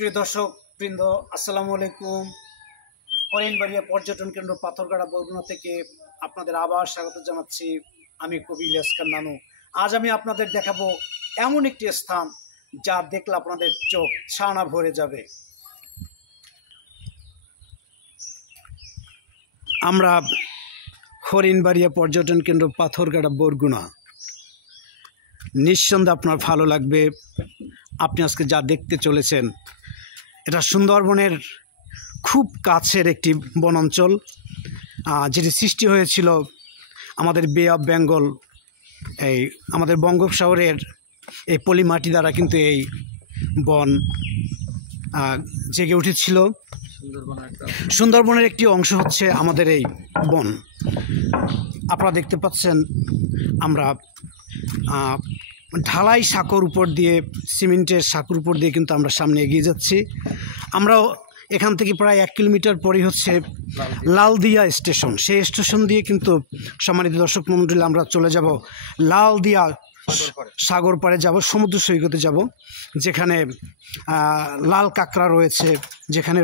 প্রিয় দর্শক বৃন্দ, আসসালামু আলাইকুম। হরিণবাড়িয়া পর্যটন কেন্দ্র পাথরঘাটা বরগুনা থেকে আপনাদের আবার স্বাগত জানাচ্ছি। আমি কবি ইলিয়াস খান নানু। আজ আমি আপনাদের দেখাবো এমন একটি স্থান যা দেখলে আপনাদের চোখ ছানা ভরে যাবে। আমরা হরিণবাড়িয়া পর্যটন কেন্দ্র পাথরঘাটা বরগুনা। নিঃসন্দেহে আপনার ভালো লাগবে। আপনি আজকে যা দেখতে চলেছেন এটা সুন্দরবনের খুব কাছের একটি বনাঞ্চল, যেটি সৃষ্টি হয়েছিল আমাদের বে অফ বেঙ্গল, এই আমাদের বঙ্গোপসাগরের এই পলিমাটি দ্বারা কিন্তু এই বন জেগে উঠেছিল। সুন্দরবনের একটি অংশ হচ্ছে আমাদের এই বন। আপনারা দেখতে পাচ্ছেন আমরা ঢালাই সাঁকোর উপর দিয়ে, সিমেন্টের সাঁকোর উপর দিয়ে কিন্তু আমরা সামনে এগিয়ে যাচ্ছি। আমরাও এখান থেকে প্রায় 1 কিলোমিটার পরেই হচ্ছে লালদিয়া স্টেশন। সেই স্টেশন দিয়ে কিন্তু সম্মানিত দর্শক মণ্ডলী আমরা চলে যাব লালদিয়া সাগর পাড়ে যাব, সমুদ্র সৈকতে যাব, যেখানে লাল কাঁকড়া রয়েছে, যেখানে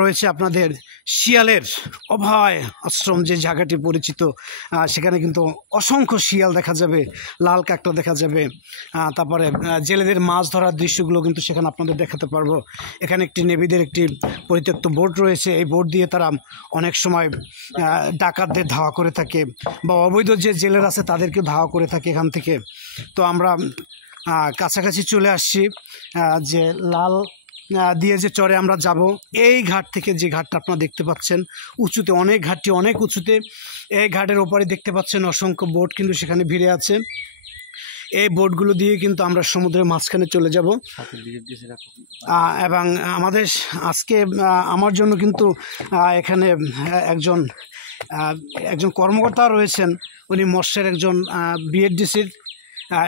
রয়েছে আপনাদের শিয়ালের অভয় আশ্রম, যে জায়গাটি পরিচিত। সেখানে কিন্তু অসংখ্য শিয়াল দেখা যাবে, লাল কাঁকড়া দেখা যাবে। তারপরে জেলেদের মাছ ধরার দৃশ্যগুলো কিন্তু সেখানে আপনাদের দেখাতে পারবো। এখানে একটি নেভিদের একটি পরিত্যক্ত বোট রয়েছে। এই বোট দিয়ে তারা অনেক সময় ডাকাতদের ধাওয়া করে থাকে, বা অবৈধ যে জেলের আছে তাদেরকে ধাওয়া করে থাকে এখান থেকে। তো আমরা কাছাকাছি চলে আসছি, যে লাল দিয়ে যে চরে আমরা যাব। এই ঘাট থেকে, যে ঘাটটা আপনারা দেখতে পাচ্ছেন উঁচুতে, ঘাটটি অনেক উঁচুতে, এই ঘাটের ওপারে দেখতে পাচ্ছেন অসংখ্য বোট কিন্তু সেখানে ভিড়ে আছে। এই বোটগুলো দিয়ে কিন্তু আমরা সমুদ্রের মাঝখানে চলে যাব। এবং আমাদের আজকে আমার জন্য কিন্তু এখানে একজন কর্মকর্তা রয়েছেন। উনি মৎস্যের একজন বিএডিসির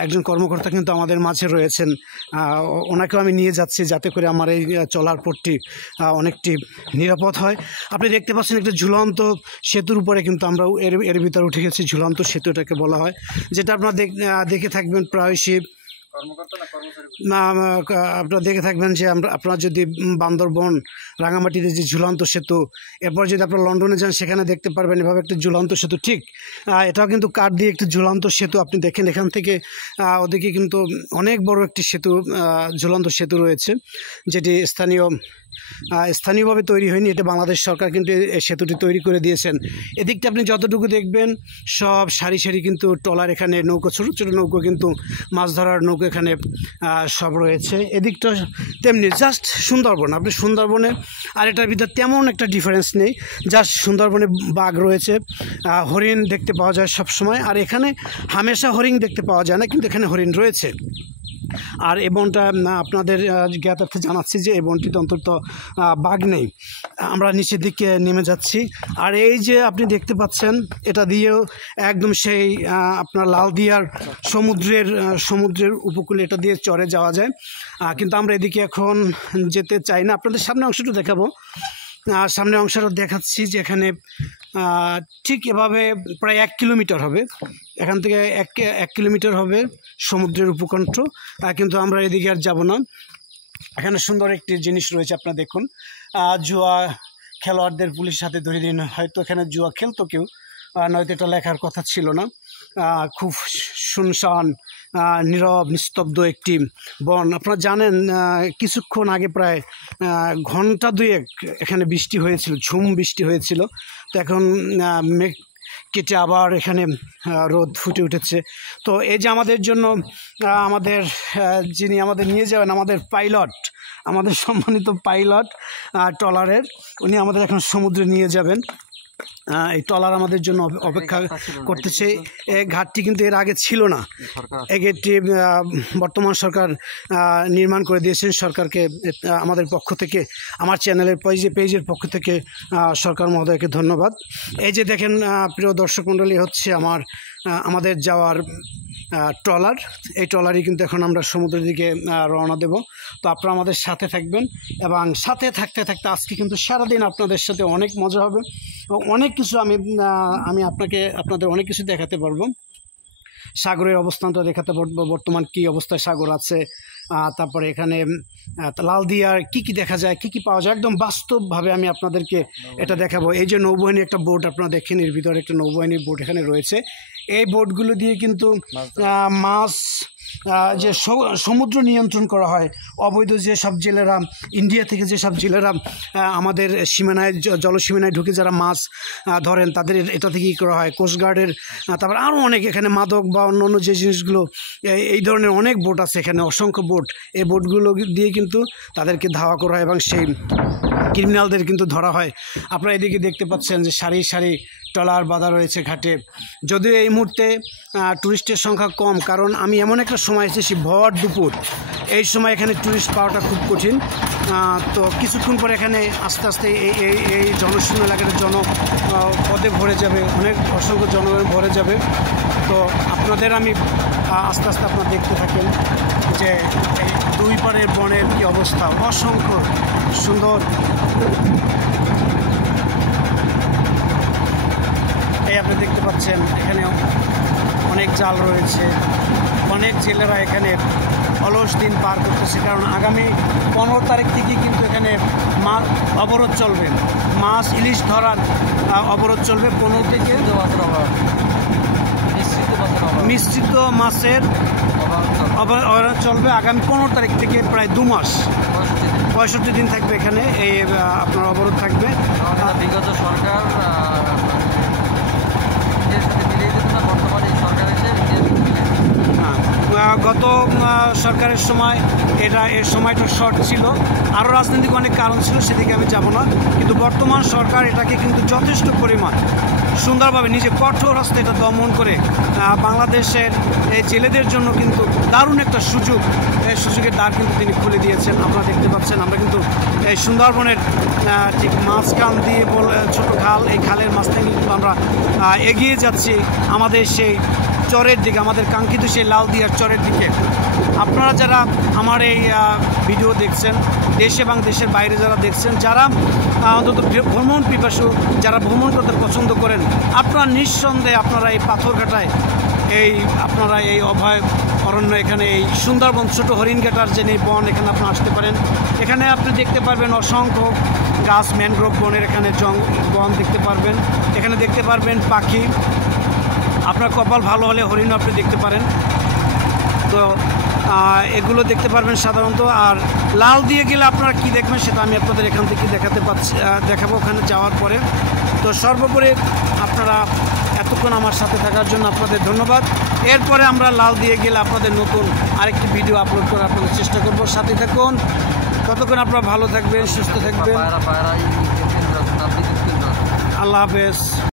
একজন কর্মকর্তা কিন্তু আমাদের মাঝে রয়েছেন। ওনাকেও আমি নিয়ে যাচ্ছি যাতে করে আমার এই চলার পথটি অনেকটি নিরাপদ হয়। আপনি দেখতে পাচ্ছেন একটা ঝুলন্ত সেতুর উপরে কিন্তু আমরা এর ভিতরে উঠে গেছি। ঝুলন্ত সেতু এটাকে বলা হয়, যেটা আপনারা দেখে থাকবেন প্রায়শই। আপনারা দেখে থাকবেন যে আপনারা যদি বান্দরবন রাঙামাটিতে যে ঝুলন্ত সেতু, এরপর যদি আপনারা লন্ডনে যান সেখানে দেখতে পারবেন এভাবে একটা ঝুলন্ত সেতু। ঠিক এটাও কিন্তু কাঠ দিয়ে একটি ঝুলন্ত সেতু। আপনি দেখেন এখান থেকে ওদিকে কিন্তু অনেক বড় একটি সেতু, ঝুলন্ত সেতু রয়েছে, যেটি স্থানীয়ভাবে তৈরি হয়নি। এটা বাংলাদেশ সরকার কিন্তু এই সেতুটি তৈরি করে দিয়েছেন। এদিকটা আপনি যতটুকু দেখবেন সব সারি সারি কিন্তু ট্রলার, এখানে নৌকো, ছোটো ছোটো নৌকো, কিন্তু মাছ ধরার নৌকো এখানে সব রয়েছে। এদিকটা তেমনি জাস্ট সুন্দরবন। আপনি সুন্দরবনে আর এটার ভিতরে তেমন একটা ডিফারেন্স নেই। জাস্ট সুন্দরবনে বাঘ রয়েছে, হরিণ দেখতে পাওয়া যায় সব সময়। আর এখানে হামেশা হরিণ দেখতে পাওয়া যায় না, কিন্তু এখানে হরিণ রয়েছে। আর এই বনটা আপনাদের জ্ঞাতার্থে জানাচ্ছি যে এই বনটিতে অন্তত বাঘ নেই। আমরা নিচের দিকে নেমে যাচ্ছি। আর এই যে আপনি দেখতে পাচ্ছেন, এটা দিয়েও একদম সেই আপনার লালদিয়ার সমুদ্রের উপকূলে এটা দিয়ে চরে যাওয়া যায়। কিন্তু আমরা এদিকে এখন যেতে চাই না। আপনাদের সামনে অংশটা দেখাবো। সামনে অংশটা দেখাচ্ছি যে এখানে ঠিক এভাবে প্রায় 1 কিলোমিটার হবে। এখান থেকে 1 কিলোমিটার হবে সমুদ্রের উপকণ্ঠ। কিন্তু আমরা এদিকে আর যাব না। এখানে সুন্দর একটি জিনিস রয়েছে, আপনারা দেখুন। জুয়া খেলোয়াড়দের পুলিশের হাতে ধরে দিন। হয়তো এখানে জুয়া খেলতো কেউ, নয়তো এটা লেখার কথা ছিল না। খুব শুনশান, নীরব, নিস্তব্ধ একটি বন। আপনারা জানেন কিছুক্ষণ আগে প্রায় ঘন্টা 2 এখানে বৃষ্টি হয়েছিল, ঝুম বৃষ্টি হয়েছিল। তো এখন মেঘ কেটে আবার এখানে রোদ ফুটে উঠেছে। তো এই যে আমাদের জন্য যিনি আমাদের নিয়ে যাবেন, আমাদের পাইলট, আমাদের সম্মানিত পাইলট ট্রলারের, উনি আমাদের এখন সমুদ্রে নিয়ে যাবেন। এই ট্রলার আমাদের জন্য অপেক্ষা করতেছে। এই ঘাটটি কিন্তু এর আগে ছিল না। এই গেটটি বর্তমান সরকার নির্মাণ করে দিয়েছেন। সরকারকে আমাদের পক্ষ থেকে, আমার চ্যানেলের পেজের পক্ষ থেকে সরকার মহোদয়কে ধন্যবাদ। এই যে দেখেন প্রিয় দর্শক মণ্ডলী, হচ্ছে আমাদের যাওয়ার ট্রলার। এই ট্রলারই কিন্তু এখন আমরা সমুদ্রের দিকে রওনা দেব। তো আপনারা আমাদের সাথে থাকবেন, এবং সাথে থাকতে থাকতে আজকে কিন্তু সারাদিন আপনাদের সাথে অনেক মজা হবে, এবং অনেক কিছু আমি আপনাদের অনেক কিছু দেখাতে পারবো। সাগরের অবস্থানটা দেখাতে পারবো, বর্তমান কী অবস্থায় সাগর আছে। তারপরে এখানে লালদিয়ার কি দেখা যায়, কি পাওয়া যায়, একদম বাস্তবভাবে আমি আপনাদেরকে এটা দেখাবো। এই যে নৌবাহিনীর একটা বোট আপনারা দেখেন, এর ভিতরে একটা নৌবাহিনীর বোট এখানে রয়েছে। এই বোটগুলো দিয়ে কিন্তু মাছ যে সমুদ্র নিয়ন্ত্রণ করা হয়, অবৈধ যেসব জেলেরা ইন্ডিয়া থেকে যেসব জেলেরা আমাদের সীমানায় জলসীমানায় ঢুকে যারা মাছ ধরেন তাদের এটা থেকেই করা হয়, কোস্টগার্ডের। তারপর আরও অনেক এখানে মাদক বা অন্য যে জিনিসগুলো, এই ধরনের অনেক বোট আছে এখানে, অসংখ্য বোট। এই বোটগুলো দিয়ে কিন্তু তাদেরকে ধাওয়া করা হয় এবং সেই ক্রিমিনালদের কিন্তু ধরা হয়। আপনারা এদিকে দেখতে পাচ্ছেন যে সারি সারি ট্রলার বাঁধা রয়েছে ঘাটে। যদিও এই মুহূর্তে টুরিস্টের সংখ্যা কম, কারণ আমি এমন একটা সময় এসেছি ভর দুপুর, এই সময় এখানে টুরিস্ট পাওয়াটা খুব কঠিন। তো কিছুক্ষণ পরে এখানে আস্তে আস্তে এই জনশূন্য এলাকাটা পদে ভরে যাবে, অনেক অসংখ্য জনগণ ভরে যাবে। তো আপনাদের আমি আস্তে আস্তে আপনারা দেখতে থাকেন যে এই দুই পারের বনের কী অবস্থা, অসংখ্য সুন্দর। এই আপনি দেখতে পাচ্ছেন এখানে অনেক জাল রয়েছে, অনেক জেলেরা এখানে অলস দিন পার করতেছে, কারণ আগামী 15 তারিখ থেকেই কিন্তু এখানে মাছ অবরোধ চলবে, মাছ ইলিশ ধরার অবরোধ চলবে। 15 থেকে মিশ্রিত মাছের অবরোধ চলবে আগামী 15 তারিখ থেকে, প্রায় 2 মাস, 65 দিন থাকবে এখানে এই আপনার অবরোধ থাকবে। বিগত সরকার গত সরকারের সময় এর সময়টা শর্ট ছিল, আরও রাজনৈতিক অনেক কারণ ছিল, সেদিকে আমি যাব না। কিন্তু বর্তমান সরকার এটাকে কিন্তু যথেষ্ট পরিমাণ সুন্দরভাবে নিজে কঠোর হস্তে এটা দমন করে বাংলাদেশের এই জেলেদের জন্য কিন্তু দারুণ একটা সুযোগ, এই সুযোগের দ্বার কিন্তু তিনি খুলে দিয়েছেন। আপনারা দেখতে পাচ্ছেন আমরা কিন্তু এই সুন্দরবনের ঠিক মাঝখান দিয়ে ছোট খাল, এই খালের মাঝখানে কিন্তু আমরা এগিয়ে যাচ্ছি আমাদের সেই চরের দিকে, আমাদের কাঙ্ক্ষিত সেই লালদিয়ার চরের দিকে। আপনারা যারা আমার এই ভিডিও দেখছেন, দেশে এবং দেশের বাইরে যারা দেখছেন, যারা অন্তত ভ্রমণ পিপাসু, যারা ভ্রমণ করতে পছন্দ করেন, আপনারা নিঃসন্দেহে আপনারা এই পাথরঘাটায় আপনারা এই অভয় অরণ্য, এখানে এই সুন্দরবন ছোট হরিণঘাটার যে বন, এখানে আপনি আসতে পারেন। এখানে আপনি দেখতে পারবেন অসংখ্য গাছ, ম্যানগ্রোভ বনের এখানে বন দেখতে পারবেন। এখানে দেখতে পারবেন পাখি, আপনার কপাল ভালো হলে হরিণও আপনি দেখতে পারেন। তো এগুলো দেখতে পারবেন সাধারণত। আর লাল দিয়ে গেলে আপনারা কি দেখবেন সেটা আমি আপনাদের এখান থেকে দেখাবো ওখানে যাওয়ার পরে। তো সর্বোপরি আপনারা এতক্ষণ আমার সাথে থাকার জন্য আপনাদের ধন্যবাদ। এরপরে আমরা লাল দিয়ে গেলে আপনাদের নতুন আরেকটি ভিডিও আপলোড করার আপনাদের চেষ্টা করব, সাথে থাকুন। ততক্ষণ আপনারা ভালো থাকবেন, সুস্থ থাকবেন। আল্লাহ হাফেজ।